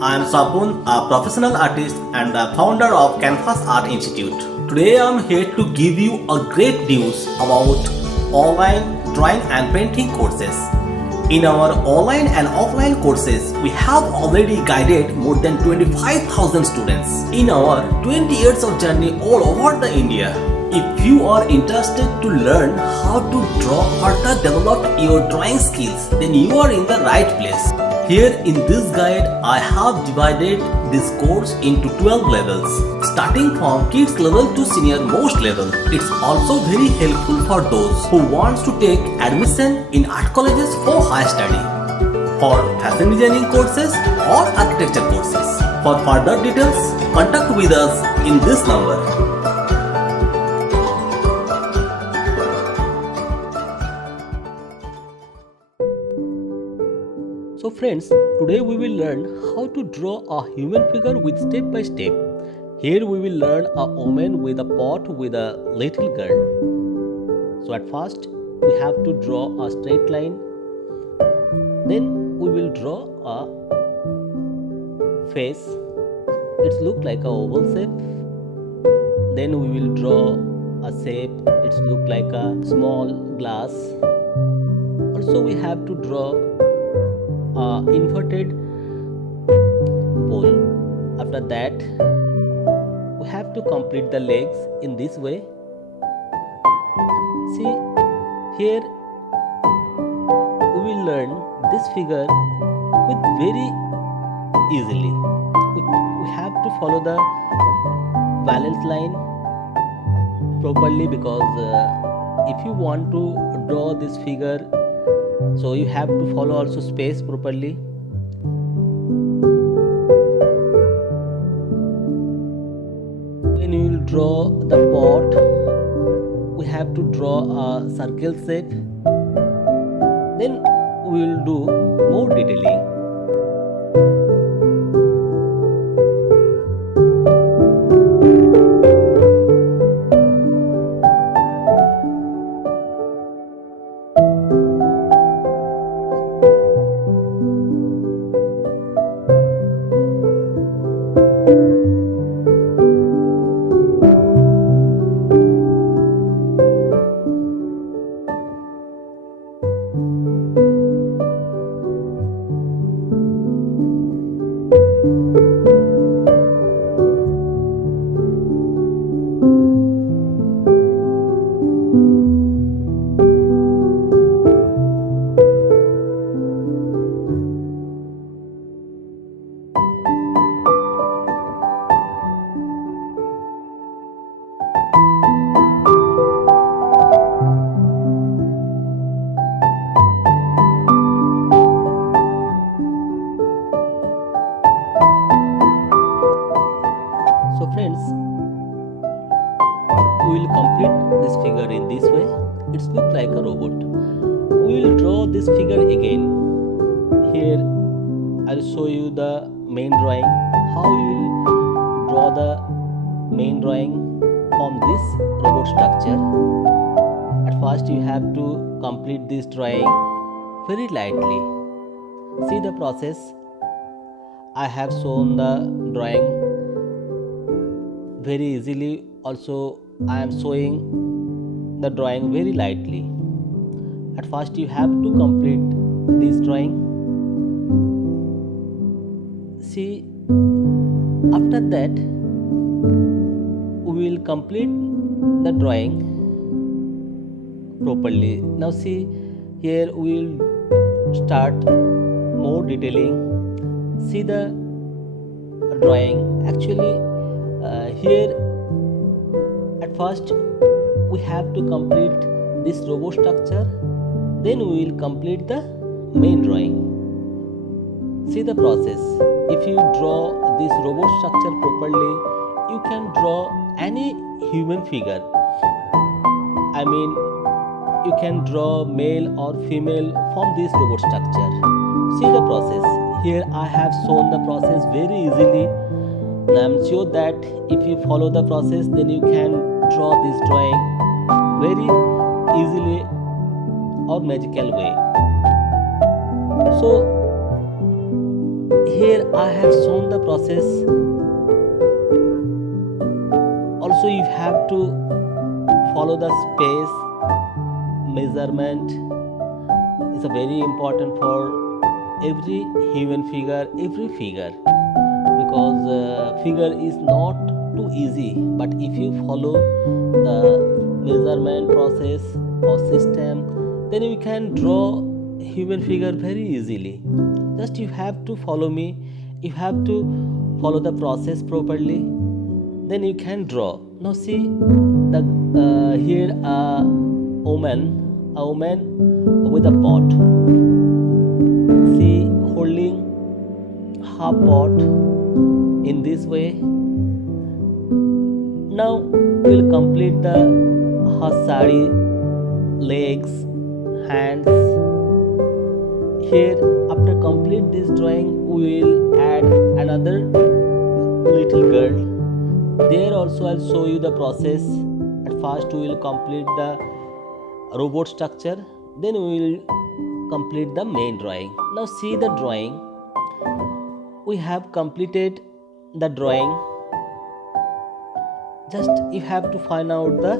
I am Swapun, a professional artist and the founder of CYANVAS Art Institute. Today I am here to give you a great news about online drawing and painting courses. In our online and offline courses, we have already guided more than 25,000 students in our 20 years of journey all over the India. If you are interested to learn how to draw or to develop your drawing skills, then you are in the right place. Here in this guide, I have divided this course into 12 levels, starting from kids level to senior most level. It's also very helpful for those who want to take admission in art colleges for higher study, for fashion designing courses or architecture courses. For further details, contact with us in this number. So friends, today we will learn how to draw a human figure with step by step. Here we will learn a woman with a pot with a little girl. So at first we have to draw a straight line. Then we will draw a face. It looks like a oval shape. Then we will draw a shape. It looks like a small glass. Also we have to draw inverted pole. After that, we have to complete the legs in this way. See, here we will learn this figure with very easily. We have to follow the balance line properly, because if you want to draw this figure, so you have to follow also space properly. When you will draw the pot, we have to draw a circle shape. Then we will do more detailing. So friends, we will complete this figure in this way. It looks like a robot. We will draw this figure again. Here I will show you the main drawing, how you will draw the main drawing from this robot structure. At first you have to complete this drawing very lightly. See the process. I have shown the drawing very easily. Also I am showing the drawing very lightly. At first you have to complete this drawing. See, after that we will complete the drawing properly. Now see, here we will start more detailing. See the drawing. Actually here at first we have to complete this robot structure, then we will complete the main drawing. See the process. If you draw this robot structure properly, you can draw any human figure. I mean, you can draw male or female from this robot structure. See the process. Here I have shown the process very easily. I am sure that if you follow the process, then you can draw this drawing very easily or magical way. So here I have shown the process. Also you have to follow the space measurement. It's a very important for every human figure, every figure, because figure is not too easy, but if you follow the measurement process or system, then you can draw human figure very easily. Just you have to follow me, you have to follow the process properly, then you can draw. Now see the here a woman with a pot. See, holding half pot in this way. Now we'll complete the her sari, legs, hands. Here after complete this drawing, we will add another little girl. There also I'll show you the process. At first we will complete the robot structure, then we will complete the main drawing. Now see the drawing. We have completed the drawing. Just you have to find out the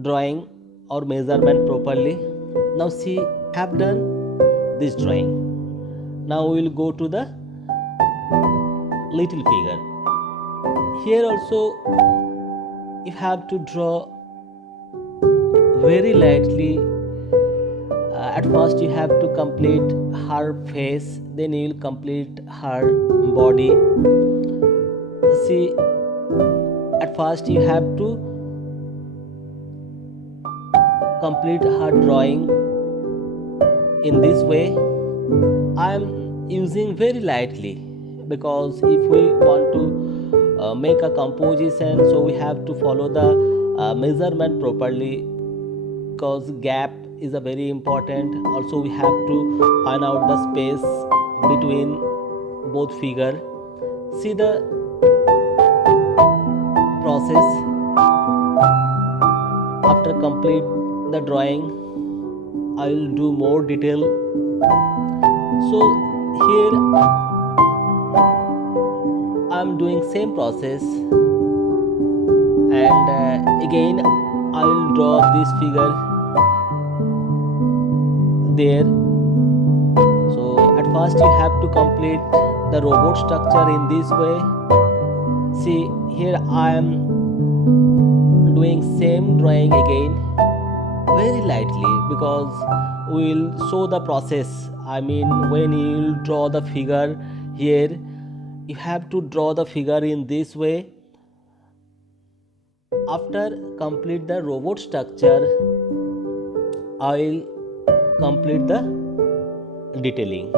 drawing or measurement properly. Now see, have done this drawing. Now we will go to the little figure. Here also you have to draw very lightly. At first you have to complete her face, then you will complete her body. See, at first you have to complete her drawing in this way. I am using very lightly because if we want to make a composition, so we have to follow the measurement properly, because gap is a very important. Also we have to find out the space between both figure. See the process. After complete the drawing, I will do more detail. So here I am doing same process, and again I will draw this figure there. So at first you have to complete the robot structure in this way. See, here I am doing same drawing again very lightly, because we will show the process. I mean, when you will draw the figure here, you have to draw the figure in this way. After complete the robot structure, I will complete the detailing.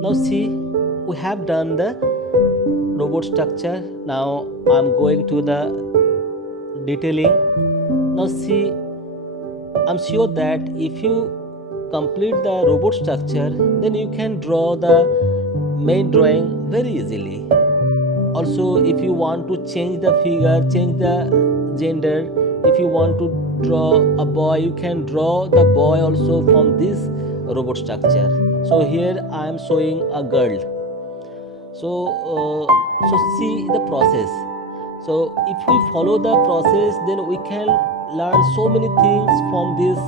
Now see, we have done the robot structure. Now I am going to the detailing. Now see, I am sure that if you complete the robot structure, then you can draw the main drawing very easily. Also, if you want to change the figure, change the gender, if you want to draw a boy, you can draw the boy also from this robot structure. So here I am showing a girl. So see the process. So if we follow the process, then we can learn so many things from this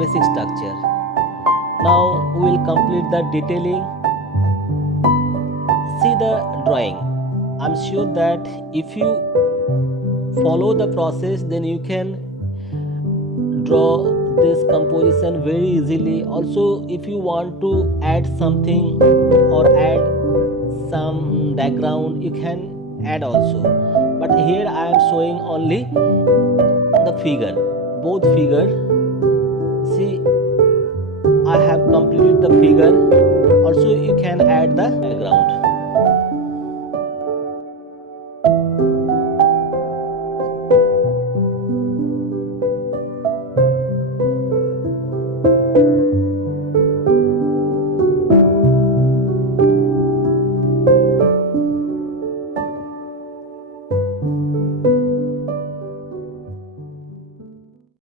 basic structure. Now we will complete the detailing. See the drawing. I am sure that if you follow the process, then you can draw this composition very easily. Also, if you want to add something or add some background, you can add also. But here I am showing only the figure, both figure. See, I have completed the figure. Also you can add the